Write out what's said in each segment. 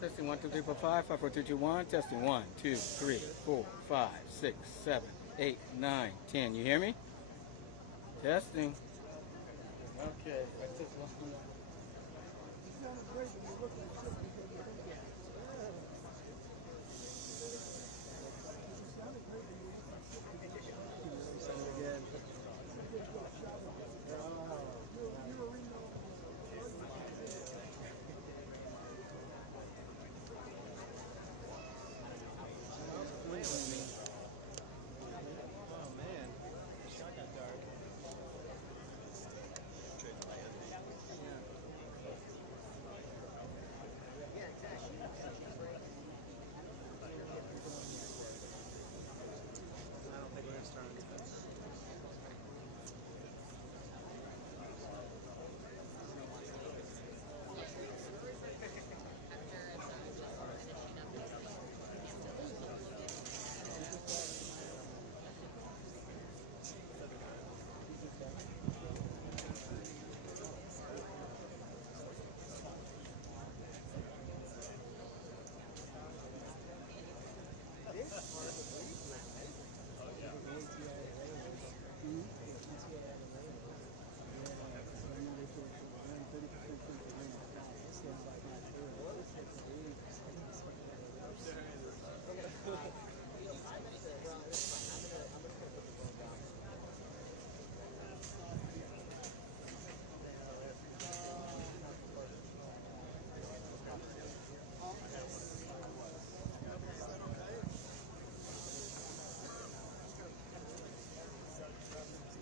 Testing 1, 2, 3, 4, 5, 5, 4, 3, 2, 1. Testing 1, 2, 3, 4, 5, 6, 7, 8, 9, 10. You hear me? Testing. Okay. Oh man, shot got dark. Yeah, exactly. I don't think we're gonna start on defense.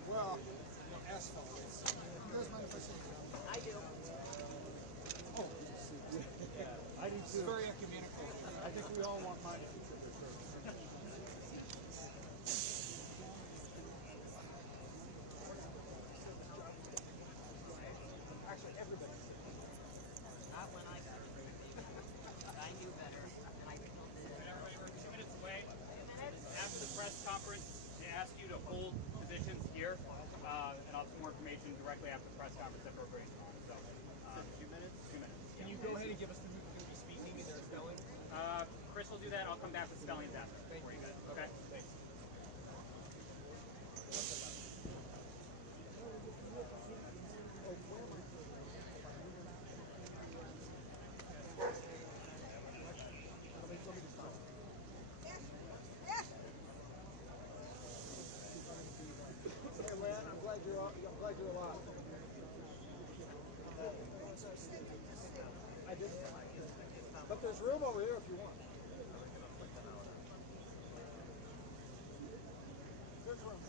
Well, you know, asphalt is. You guys mind if I sit down? I do. Oh, yeah. I do too. It's very ecumenical. I think we all want my future for sure. Actually, everybody. Not when I got it. I knew better. Everybody, we're 2 minutes away. After the press conference, they ask you to hold positions here, and I'll have some more information directly after the press conference that we're bringing on. So, 2 minutes? 2 minutes. Can you go ahead and give us the who be speaking and their spelling? Chris will do that. I'll come back with spellings after for you guys. Okay? Thanks. Hey, Len, I'm glad you're alive. I did. But there's room over here if you want. There's room.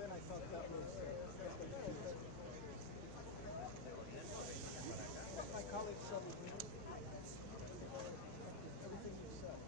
Then I thought that was my colleague said everything you said.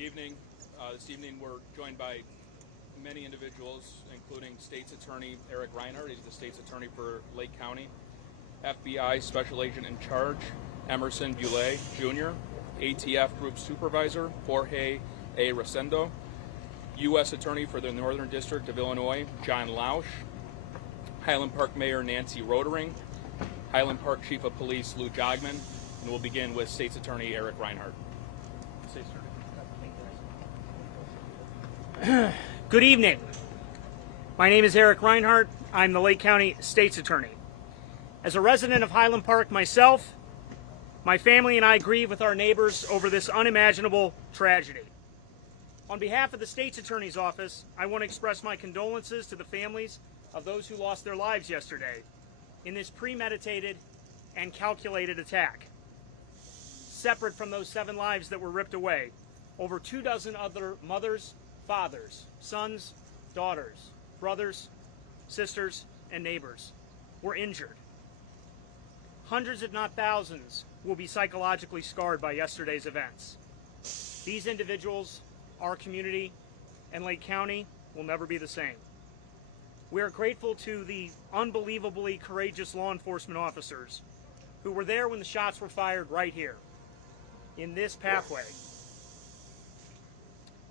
evening. This evening we're joined by many individuals, including State's Attorney Eric Reinhardt. He's the State's Attorney for Lake County. FBI Special Agent in Charge Emerson Bule Jr., ATF Group Supervisor Jorge A. Rosendo, U.S. Attorney for the Northern District of Illinois John Lausch, Highland Park Mayor Nancy Rodering, Highland Park Chief of Police Lou Jogman, and we'll begin with State's Attorney Eric Reinhardt. State's Attorney. Good evening. My name is Eric Reinhardt. I'm the Lake County State's Attorney. As a resident of Highland Park myself, my family and I grieve with our neighbors over this unimaginable tragedy. On behalf of the State's Attorney's Office, I want to express my condolences to the families of those who lost their lives yesterday in this premeditated and calculated attack. Separate from those 7 lives that were ripped away, over 24 other mothers, fathers, sons, daughters, brothers, sisters, and neighbors were injured. Hundreds, if not thousands, will be psychologically scarred by yesterday's events. These individuals, our community, and Lake County will never be the same. We are grateful to the unbelievably courageous law enforcement officers who were there when the shots were fired right here, in this pathway.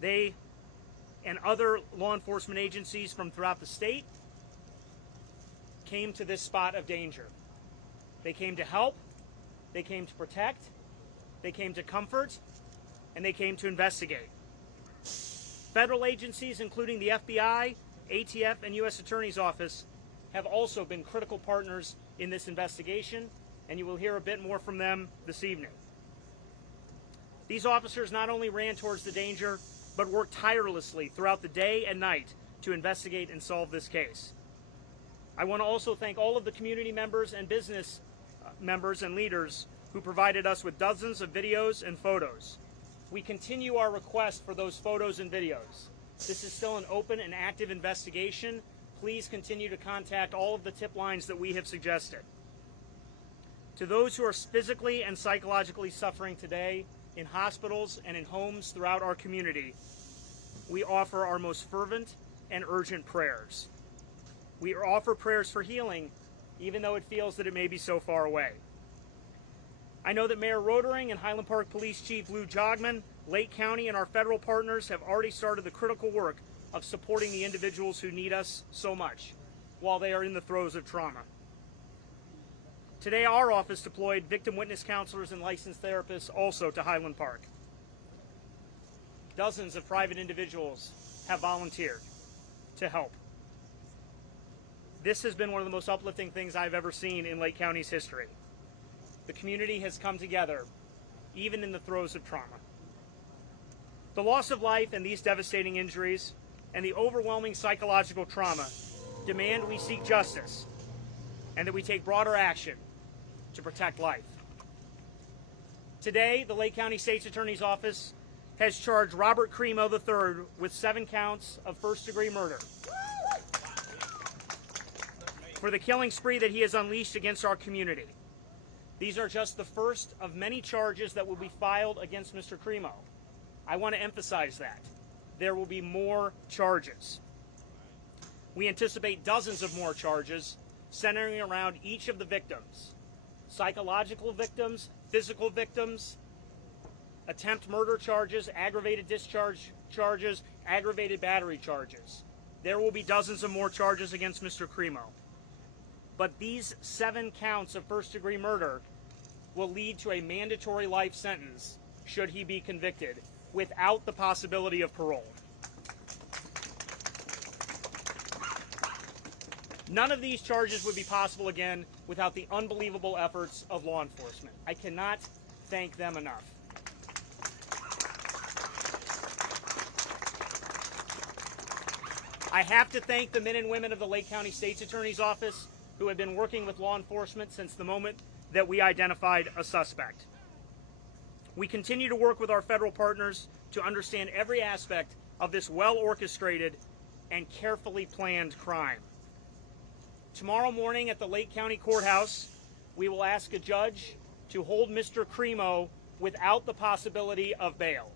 They and other law enforcement agencies from throughout the state came to this spot of danger. They came to help, they came to protect, they came to comfort, and they came to investigate. Federal agencies, including the FBI, ATF, and U.S. Attorney's Office, have also been critical partners in this investigation, and you will hear a bit more from them this evening. These officers not only ran towards the danger, but worked tirelessly throughout the day and night to investigate and solve this case. I want to also thank all of the community members and business members and leaders who provided us with dozens of videos and photos. We continue our request for those photos and videos. This is still an open and active investigation. Please continue to contact all of the tip lines that we have suggested. To those who are physically and psychologically suffering today in hospitals and in homes throughout our community, we offer our most fervent and urgent prayers. We offer prayers for healing, even though it feels that it may be so far away. I know that Mayor Rodering and Highland Park Police Chief Lou Jogman, Lake County, and our federal partners have already started the critical work of supporting the individuals who need us so much while they are in the throes of trauma. Today, our office deployed victim witness counselors and licensed therapists also to Highland Park. Dozens of private individuals have volunteered to help. This has been one of the most uplifting things I've ever seen in Lake County's history. The community has come together, even in the throes of trauma. The loss of life and these devastating injuries and the overwhelming psychological trauma demand we seek justice and that we take broader action to protect life. Today, the Lake County State's Attorney's Office has charged Robert Crimo III with 7 counts of first-degree murder for the killing spree that he has unleashed against our community. These are just the first of many charges that will be filed against Mr. Crimo. I want to emphasize that. There will be more charges. We anticipate dozens of more charges centering around each of the victims. Psychological victims, physical victims, attempt murder charges, aggravated discharge charges, aggravated battery charges. There will be dozens of more charges against Mr. Crimo. But these 7 counts of first-degree murder will lead to a mandatory life sentence should he be convicted, without the possibility of parole. None of these charges would be possible again without the unbelievable efforts of law enforcement. I cannot thank them enough. I have to thank the men and women of the Lake County State's Attorney's Office who have been working with law enforcement since the moment that we identified a suspect. We continue to work with our federal partners to understand every aspect of this well-orchestrated and carefully planned crime. Tomorrow morning at the Lake County Courthouse, we will ask a judge to hold Mr. Crimo without the possibility of bail.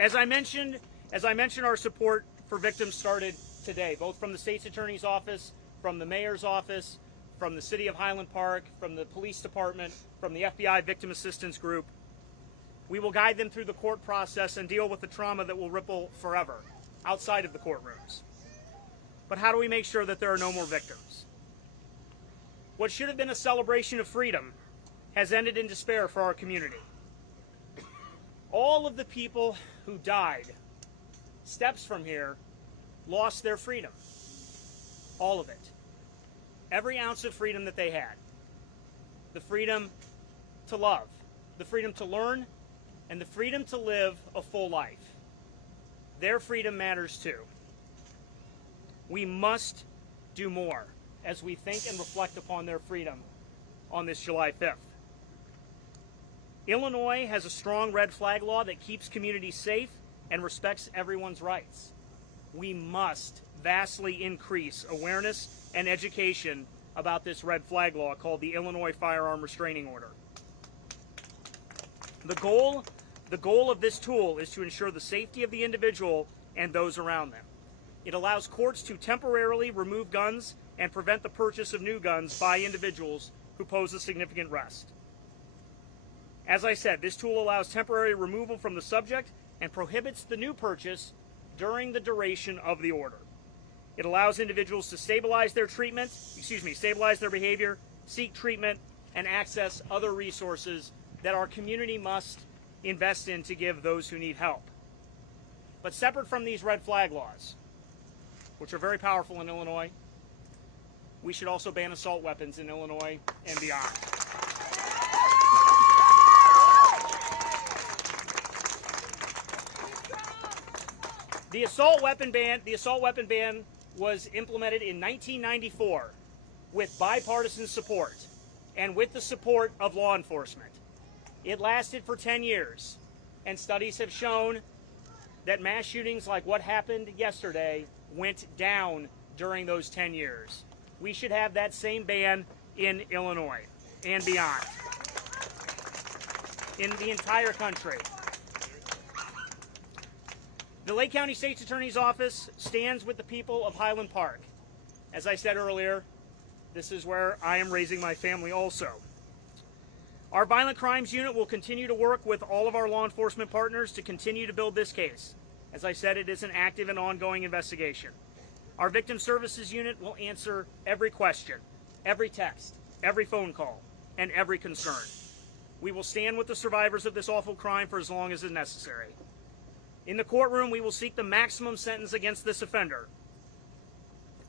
As I mentioned, our support for victims started today, both from the state's attorney's office, from the mayor's office, from the city of Highland Park, from the police department, from the FBI Victim Assistance Group. We will guide them through the court process and deal with the trauma that will ripple forever outside of the courtrooms. But how do we make sure that there are no more victims? What should have been a celebration of freedom has ended in despair for our community. All of the people who died steps from here lost their freedom. All of it. Every ounce of freedom that they had. The freedom to love, the freedom to learn, and the freedom to live a full life. Their freedom matters too. We must do more as we think and reflect upon their freedom on this July 5th. Illinois has a strong red flag law that keeps communities safe and respects everyone's rights. We must vastly increase awareness and education about this red flag law called the Illinois Firearm Restraining Order. The goal of this tool is to ensure the safety of the individual and those around them. It allows courts to temporarily remove guns and prevent the purchase of new guns by individuals who pose a significant risk. As I said, this tool allows temporary removal from the subject and prohibits the new purchase during the duration of the order. It allows individuals to stabilize their behavior, seek treatment, and access other resources that our community must invest in to give those who need help. But separate from these red flag laws, which are very powerful in Illinois, we should also ban assault weapons in Illinois and beyond. The assault weapon ban was implemented in 1994 with bipartisan support and with the support of law enforcement. It lasted for 10 years, and studies have shown that mass shootings like what happened yesterday went down during those 10 years. We should have that same ban in Illinois and beyond, in the entire country. The Lake County State's Attorney's Office stands with the people of Highland Park. As I said earlier, this is where I am raising my family also. Our Violent Crimes Unit will continue to work with all of our law enforcement partners to continue to build this case. As I said, it is an active and ongoing investigation. Our Victim Services Unit will answer every question, every text, every phone call, and every concern. We will stand with the survivors of this awful crime for as long as is necessary. In the courtroom, we will seek the maximum sentence against this offender,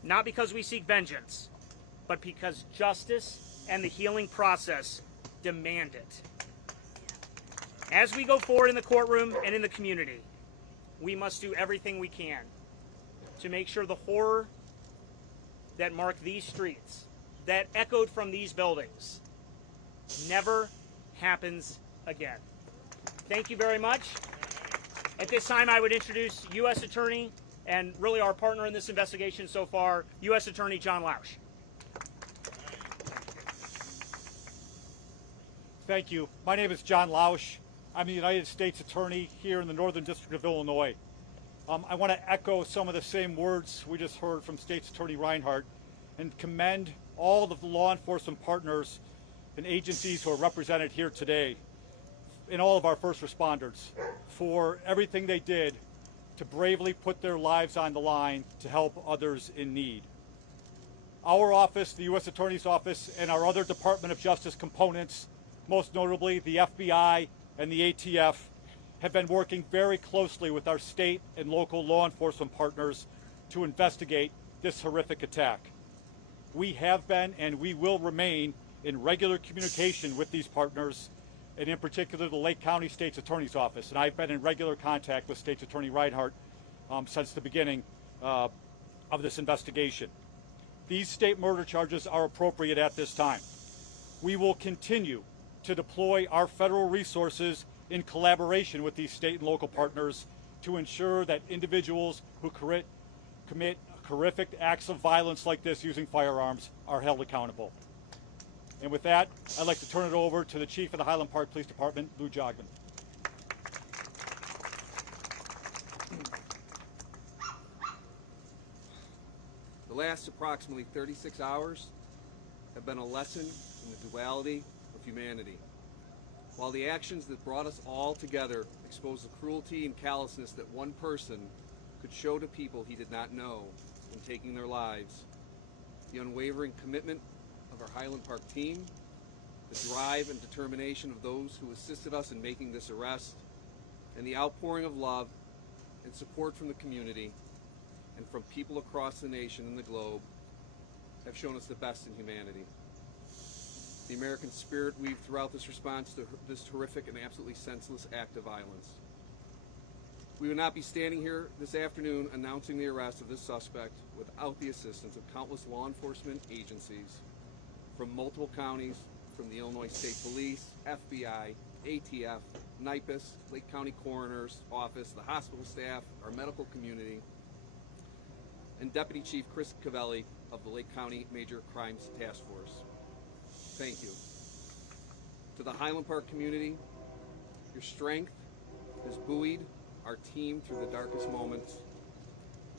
not because we seek vengeance, but because justice and the healing process demand it. As we go forward in the courtroom and in the community, we must do everything we can to make sure the horror that marked these streets, that echoed from these buildings, never happens again. Thank you very much. At this time, I would introduce U.S. Attorney and really our partner in this investigation so far, U.S. Attorney John Lausch. Thank you. My name is John Lausch. I'm the United States Attorney here in the Northern District of Illinois. I want to echo some of the same words we just heard from State's Attorney Reinhardt and commend all of the law enforcement partners and agencies who are represented here today and all of our first responders for everything they did to bravely put their lives on the line to help others in need. Our office, the U.S. Attorney's Office, and our other Department of Justice components, most notably the FBI and the ATF, have been working very closely with our state and local law enforcement partners to investigate this horrific attack. We have been and we will remain in regular communication with these partners, and in particular the Lake County State's Attorney's Office. And I've been in regular contact with State's Attorney Reinhardt since the beginning of this investigation. These state murder charges are appropriate at this time. We will continue to deploy our federal resources in collaboration with these state and local partners to ensure that individuals who commit horrific acts of violence like this using firearms are held accountable. And with that, I'd like to turn it over to the Chief of the Highland Park Police Department, Lou Jogman. last approximately 36 hours have been a lesson in the duality of humanity. While the actions that brought us all together expose the cruelty and callousness that one person could show to people he did not know in taking their lives, the unwavering commitment of our Highland Park team, the drive and determination of those who assisted us in making this arrest, and the outpouring of love and support from the community and from people across the nation and the globe have shown us the best in humanity. The American spirit weaved throughout this response to this horrific and absolutely senseless act of violence. We would not be standing here this afternoon announcing the arrest of this suspect without the assistance of countless law enforcement agencies from multiple counties, from the Illinois State Police, FBI, ATF, NIPUS, Lake County Coroner's Office, the hospital staff, our medical community, and Deputy Chief Chris Cavelli of the Lake County Major Crimes Task Force. Thank you. To the Highland Park community, your strength has buoyed our team through the darkest moments.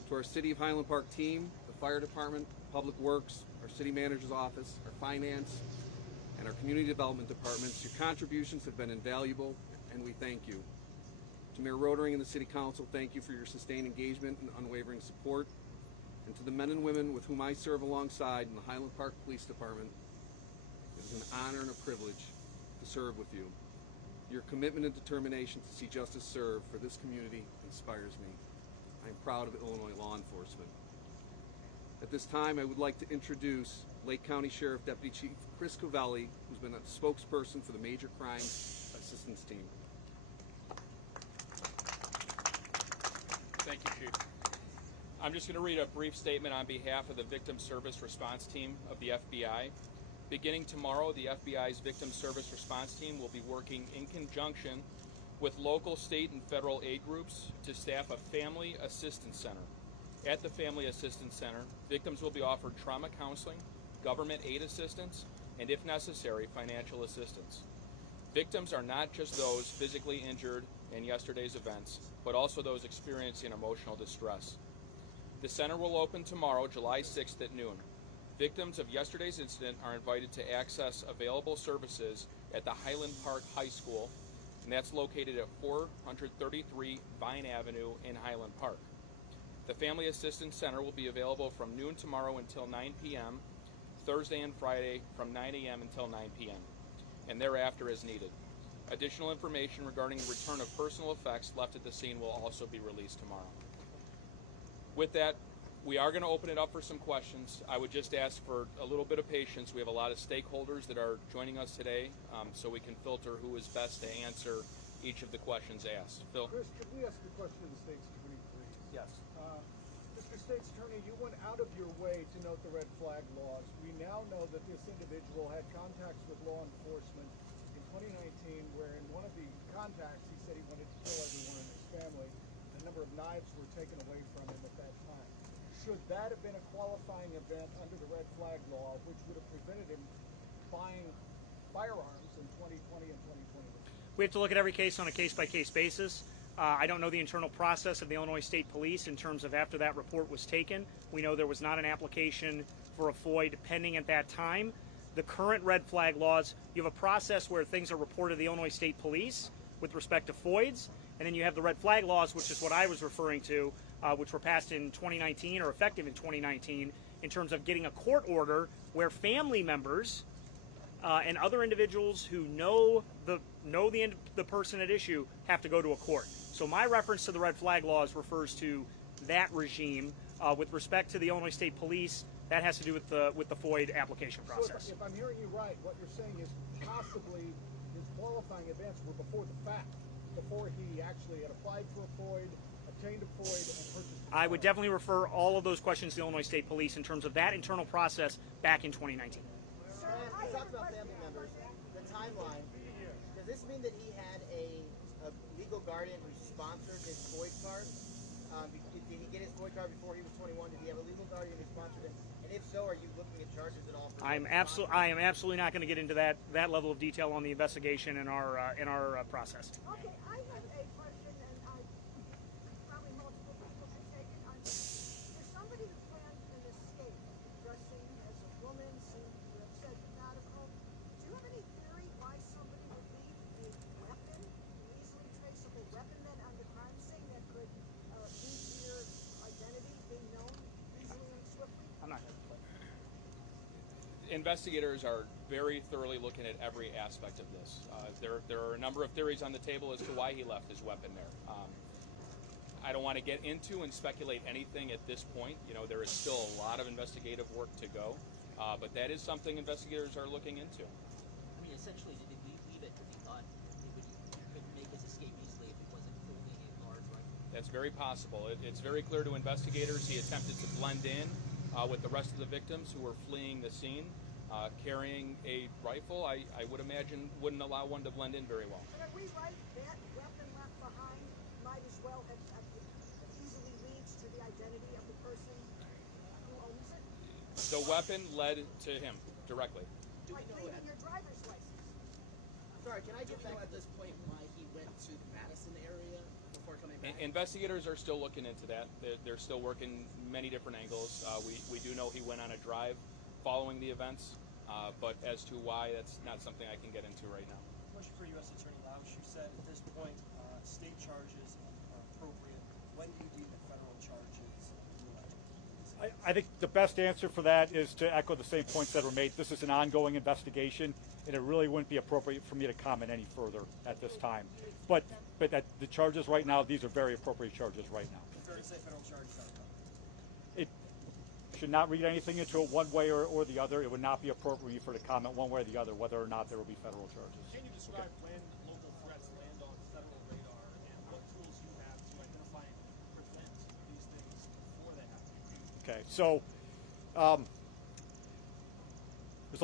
To our City of Highland Park team, the Fire Department, Public Works, our City Manager's Office, our Finance, and our Community Development Departments, your contributions have been invaluable, and we thank you. To Mayor Rotering and the City Council, thank you for your sustained engagement and unwavering support. And to the men and women with whom I serve alongside in the Highland Park Police Department, it is an honor and a privilege to serve with you. Your commitment and determination to see justice served for this community inspires me. I am proud of Illinois law enforcement. At this time, I would like to introduce Lake County Sheriff Deputy Chief Chris Cavelli, who's been a spokesperson for the Major Crimes Assistance Team. Thank you, Chief. I'm just going to read a brief statement on behalf of the Victim Service Response Team of the FBI. Beginning tomorrow, the FBI's Victim Service Response Team will be working in conjunction with local, state, and federal aid groups to staff a Family Assistance Center. At the Family Assistance Center, victims will be offered trauma counseling, government aid assistance, and if necessary, financial assistance. Victims are not just those physically injured in yesterday's events, but also those experiencing emotional distress. The center will open tomorrow, July 6th at noon. Victims of yesterday's incident are invited to access available services at the Highland Park High School, and that's located at 433 Vine Avenue in Highland Park. The Family Assistance Center will be available from noon tomorrow until 9 p.m., Thursday and Friday from 9 a.m. until 9 p.m., and thereafter as needed. Additional information regarding the return of personal effects left at the scene will also be released tomorrow. With that, we are going to open it up for some questions. I would just ask for a little bit of patience. We have a lot of stakeholders that are joining us today, so we can filter who is best to answer each of the questions asked. Phil? Chris, could we ask a question of the State's Attorney, please? Yes. Mr. State's Attorney, you went out of your way to note the red flag laws. We now know that this individual had contacts with law enforcement in 2019, where in one of the contacts he said he wanted to kill everyone in his family. A number of knives were taken away from him at that time. Should that have been a qualifying event under the red flag law, which would have prevented him buying firearms in 2020 and 2021? We have to look at every case on a case-by-case basis. I don't know the internal process of the Illinois State Police in terms of after that report was taken. We know there was not an application for a FOID pending at that time. The current red flag laws, you have a process where things are reported to the Illinois State Police with respect to FOIDs, and then you have the red flag laws, which is what I was referring to, which were passed in 2019 or effective in 2019, in terms of getting a court order where family members and other individuals who know the person at issue have to go to a court. So my reference to the red flag laws refers to that regime. With respect to the Illinois State Police, that has to do with the FOID application process. So if I'm hearing you right, what you're saying is possibly his qualifying events were before the fact, before he actually had applied for a FOID, obtained a FOID, and purchased a I would definitely refer all of those questions to the Illinois State Police in terms of that internal process back in 2019. Sir, you talked about family members. The timeline, does this mean that he had a legal guardian who sponsored his FOID card? Did he get his FOID card before he was 21? Did he have a legal guardian who sponsored him? And if so, are you looking at charges at all? For I am absolutely not going to get into that level of detail on the investigation in our process. Okay, I have a question, and probably multiple people should take it. There's somebody who plans an escape Investigators are very thoroughly looking at every aspect of this. There are a number of theories on the table as to why he left his weapon there. I don't want to get into and speculate anything at this point. You know, there is still a lot of investigative work to go, but that is something investigators are looking into. I mean, essentially, did we leave it to be thought he could make his escape easily if it wasn't holding a large rifle? That's very possible. It's very clear to investigators he attempted to blend in with the rest of the victims who were fleeing the scene. Carrying a rifle, I would imagine, wouldn't allow one to blend in very well. But are we right that weapon left behind might as well have easily leads to the identity of the person who owns it? The weapon led to him directly. Like leaving your driver's license. Sorry, can I Do get we know back at this point why he went to the Madison area before coming back? Investigators are still looking into that. They're still working many different angles. We do know he went on a drive following the events, but as to why, that's not something I can get into right now. Question for U.S. Attorney Lausch. You said at this point state charges are appropriate. When do you deem that federal charges are I think the best answer for that is to echo the same points that were made. This is an ongoing investigation, and it really wouldn't be appropriate for me to comment any further at this time. But that the charges right now, these are very appropriate charges right now. fair to say federal charges are coming? It should not read anything into it one way or the other. It would not be appropriate for to comment one way or the other whether or not there will be federal charges. Can you describe when local threats land on federal radar and what tools you have to identify and prevent these things before they happen? Okay, so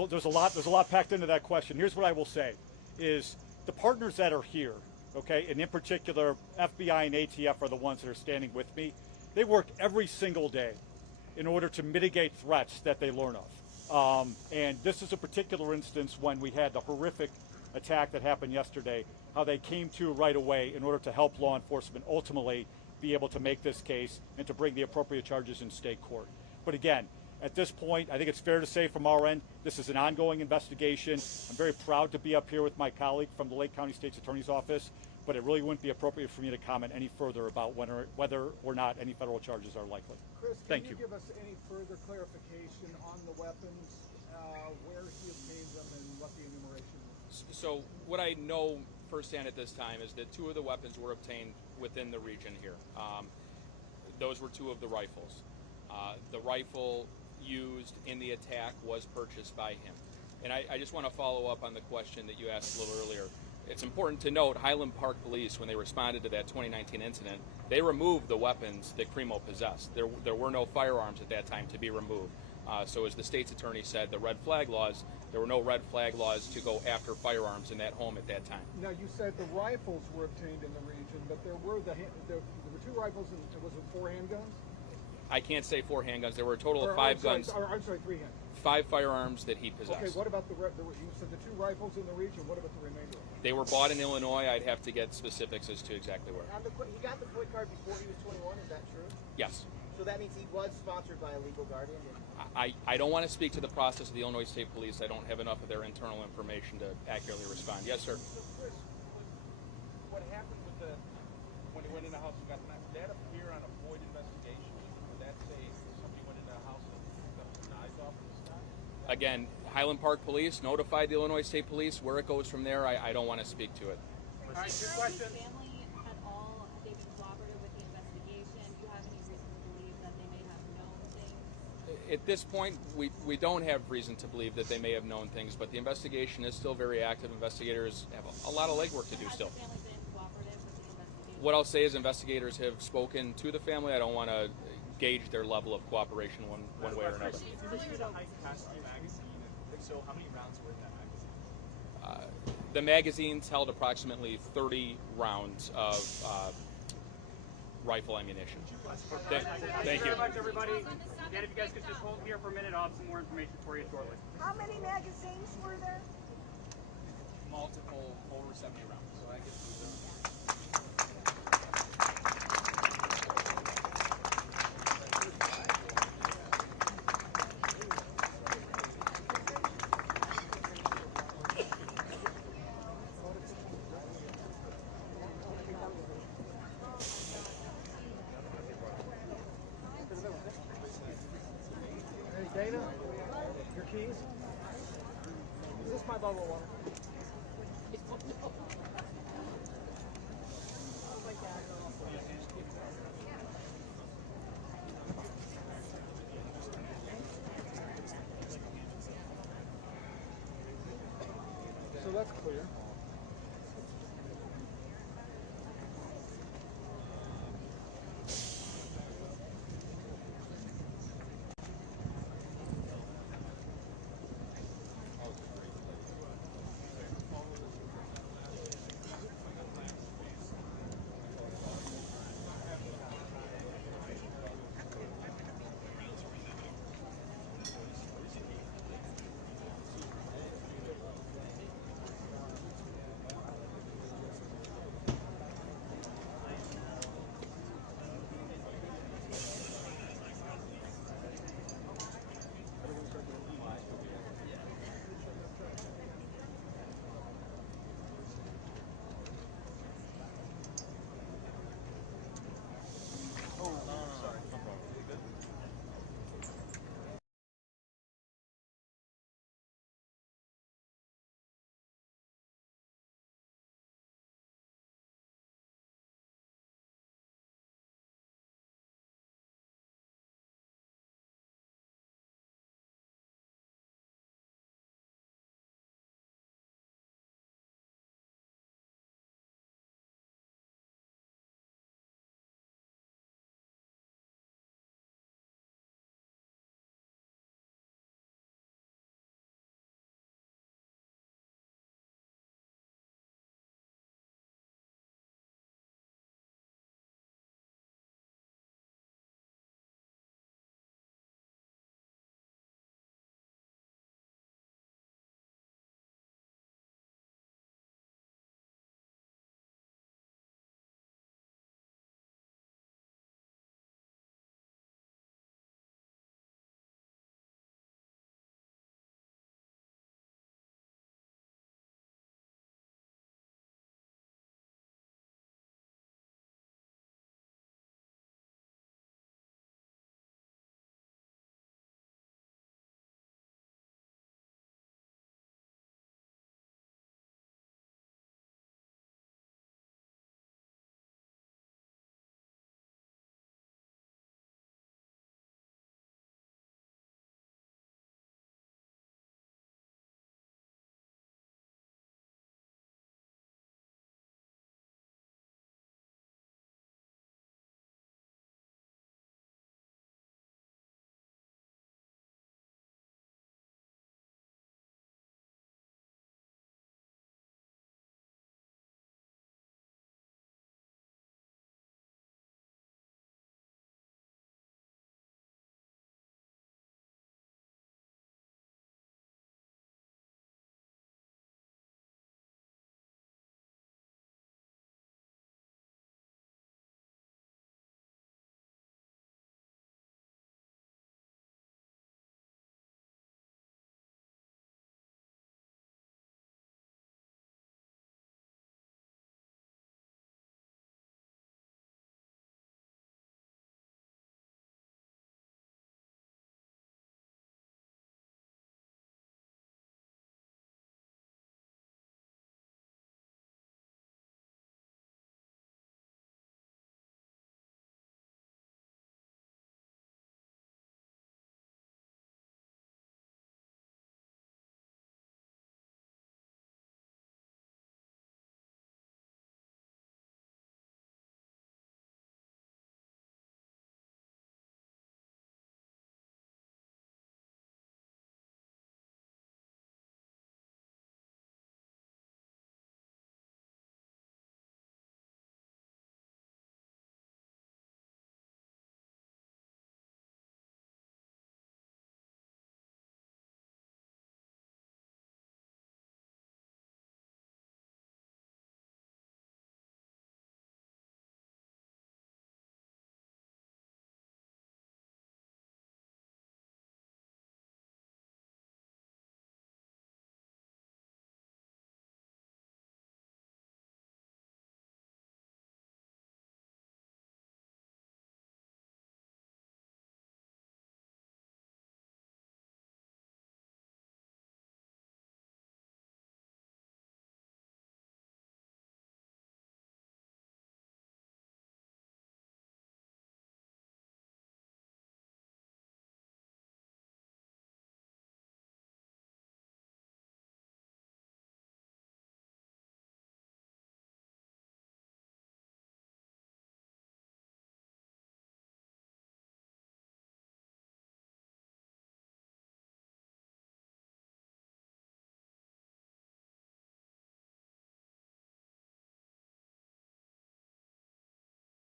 there's a lot packed into that question. Here's what I will say: is the partners that are here, okay, and in particular FBI and ATF are the ones that are standing with me. They work every single day in order to mitigate threats that they learn of. And this is a particular instance when we had the horrific attack that happened yesterday, how they came to right away in order to help law enforcement ultimately be able to make this case and to bring the appropriate charges in state court. But again, at this point, I think it's fair to say from our end, this is an ongoing investigation. I'm very proud to be up here with my colleague from the Lake County State's Attorney's Office, but it really wouldn't be appropriate for me to comment any further about whether or not any federal charges are likely. Chris, Thank can you. you give us any further clarification on the weapons, where he obtained them, and what the enumeration was? So what I know firsthand at this time is that 2 of the weapons were obtained within the region here. Those were 2 of the rifles. The rifle used in the attack was purchased by him. And I just want to follow up on the question that you asked a little earlier. It's important to note Highland Park Police, when they responded to that 2019 incident, they removed the weapons that Crimo possessed. There were no firearms at that time to be removed. So as the state's attorney said, the red flag laws, there were no red flag laws to go after firearms in that home at that time. Now, you said the rifles were obtained in the region, but there were 2 rifles and was it 4 handguns? I can't say 4 handguns. There were a total of 5 guns. I'm sorry, 3 handguns. 5 firearms that he possessed. Okay, what about you said the 2 rifles in the region, what about the remainder? They were bought in Illinois. I'd have to get specifics as to exactly where. He got the FOID card before he was 21, is that true? Yes. So that means he was sponsored by a legal guardian? I don't want to speak to the process of the Illinois State Police. I don't have enough of their internal information to accurately respond. Yes, sir. So Chris, what happened with when he went in the house and got the knife, did that appear on a FOID investigation? Would that say somebody went in the house and got the knives off and stuff? Again, Highland Park Police notified the Illinois State Police. Where it goes from there, I don't want to speak to it. All right, your question. Family at all, they've been cooperative with the investigation. Do you have any reason to believe that they may have known things? At this point, we don't have reason to believe that they may have known things, but the investigation is still very active. Investigators have a lot of legwork to do still. Has the family been cooperative with the investigation? What I'll say is investigators have spoken to the family. I don't want to gauge their level of cooperation one way or another. Is this a high-capacity magazine? If so, how many rounds were in that magazine? The magazines held approximately 30 rounds of rifle ammunition. Thank you. Very much, everybody. Again, if you guys could just hold here for a minute, I'll have some more information for you shortly. How many magazines were there? Multiple, over 70 rounds. So I guess Hey, Dana, your keys? bottle of water. So that's clear.